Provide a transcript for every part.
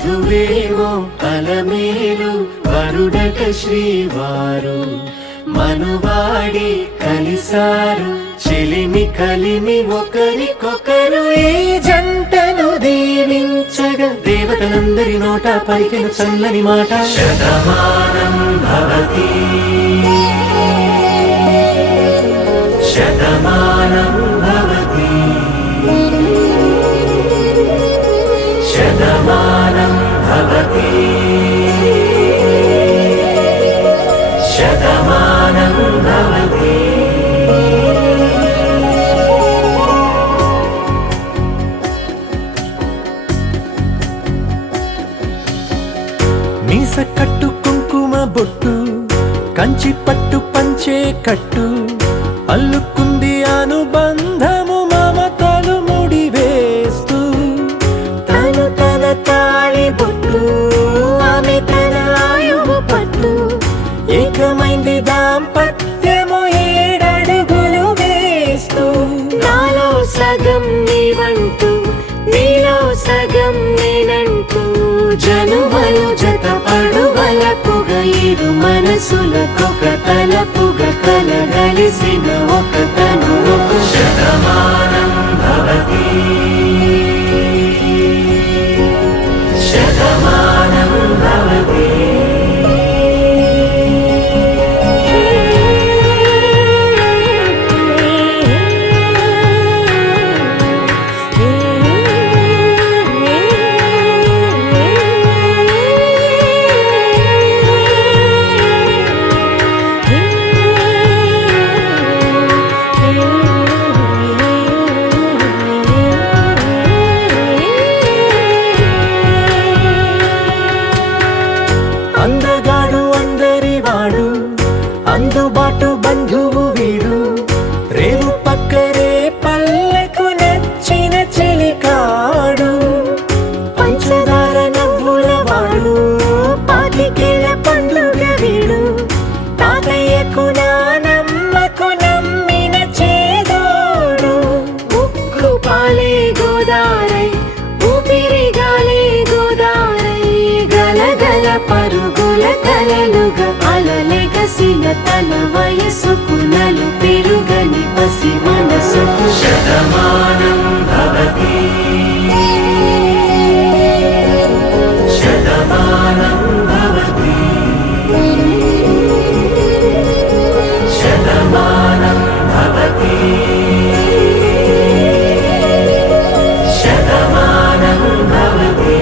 వధువేమో అలమేలు వరుడట శ్రీవారు మనువాడి కలిసారు చెలిమి కలిమి ఒకరికొకరు ఈ జంటను దీవించగా దేవతలందరి నోట పలికిన చల్లని మాట శతమానం భవతి శతమానం భవతి శతమానం భవతి శతమానం భవతి. మీస కట్టు కుంకుమ బొట్టు కంచి పట్టు పంచే కట్టు అల్లుకుంది అనుబంధము మమతలు ముడివేస్తూ తను తన తాళి బొట్టు ఆమె తన ఆయువు పట్టు ఏకమైంది దాంపత్యము 7 అడుగులు వేస్తూ నాలో సగం నీవంటూ నీలో సగం నేనంటూ జనుమలు జత పడువలపుగ ఇరు మనసులకొక తలపుగ కలగలిసిన ఒక తను శతమానం భవతి శతమానం భవతి. అందగాడు అందరివాడు అందుబాటు బంధువు వీడు రేవు పక్కరే పల్లెకు నచ్చిన చెలికాడు పంచదార నవ్వుల వాడు పాతికేల పండుగ వీడు తాతయ్యకు నానమ్మకు నమ్మిన చేదోడు ఉక్కు పాలే గోదారై ఊపిరి గాలే గోదారై గలగల పరుగుల కలలుగా అలలెగసిన తన వయసుకు నలు పెరుగని పసి మనసుకు శతమానం భవతి శతమానం భవతి శతమానం భవతి శతమానం భవతి.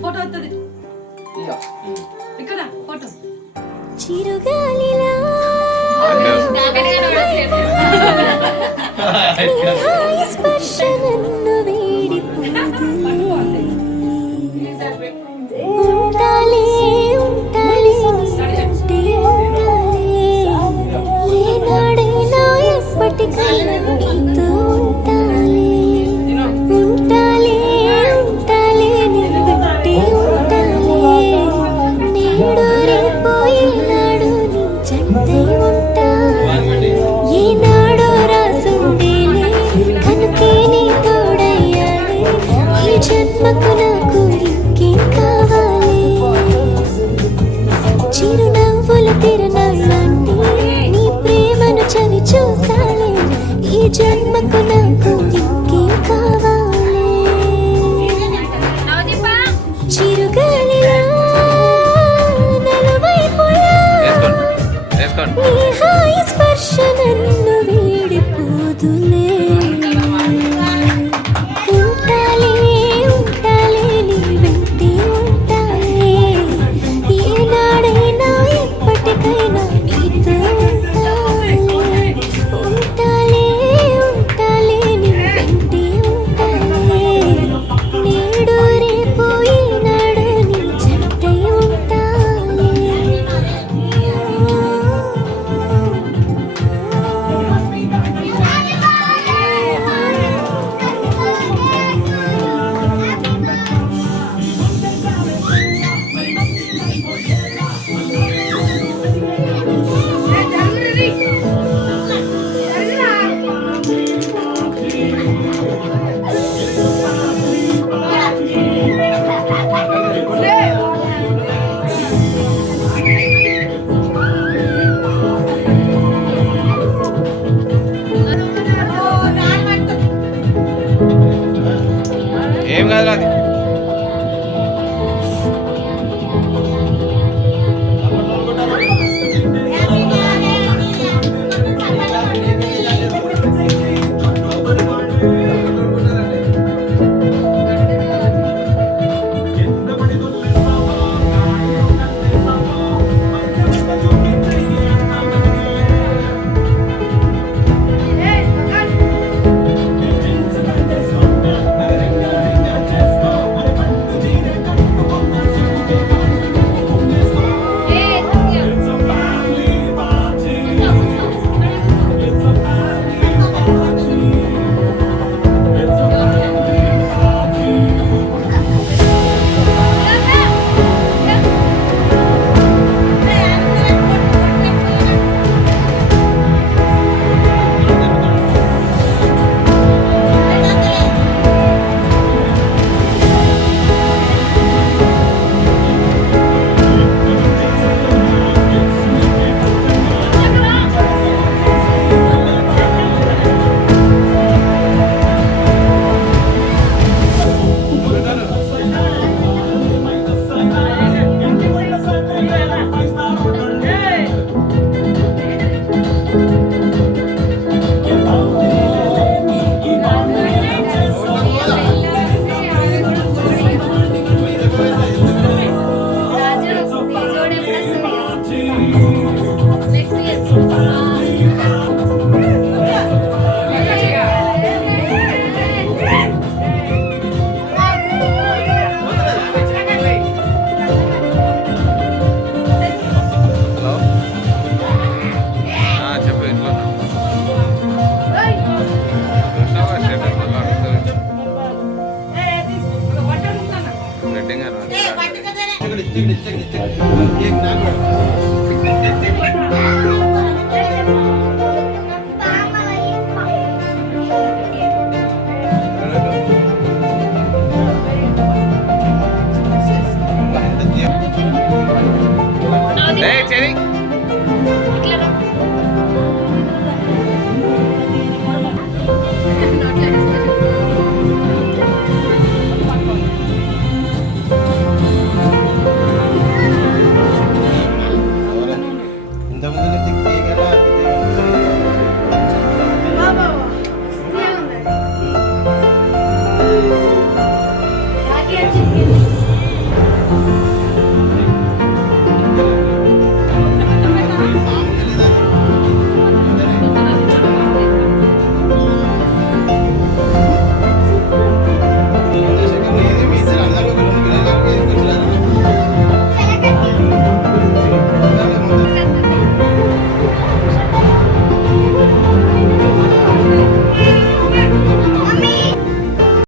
ఫోటో వస్తుంది ఇక్కడ ఫోటో చిరుగాలిలా నీ స్పర్శ నన్ను వీడిపోదు ఉంటాలే ఉంటాలే నీ వెంటే ఉంటాలే ఏనాడైనా ఎప్పటికైనా నీతో ఉంటాలే ఉంటాలే ఉంటాలే నీ వెంటే ఉంటాలే నేడు రేపు ఈనాడు నీ జంటే ఉంటా ఏనాడో రాసుండేలే కనుకే వెడ్డింగ్ యానివర్సరీ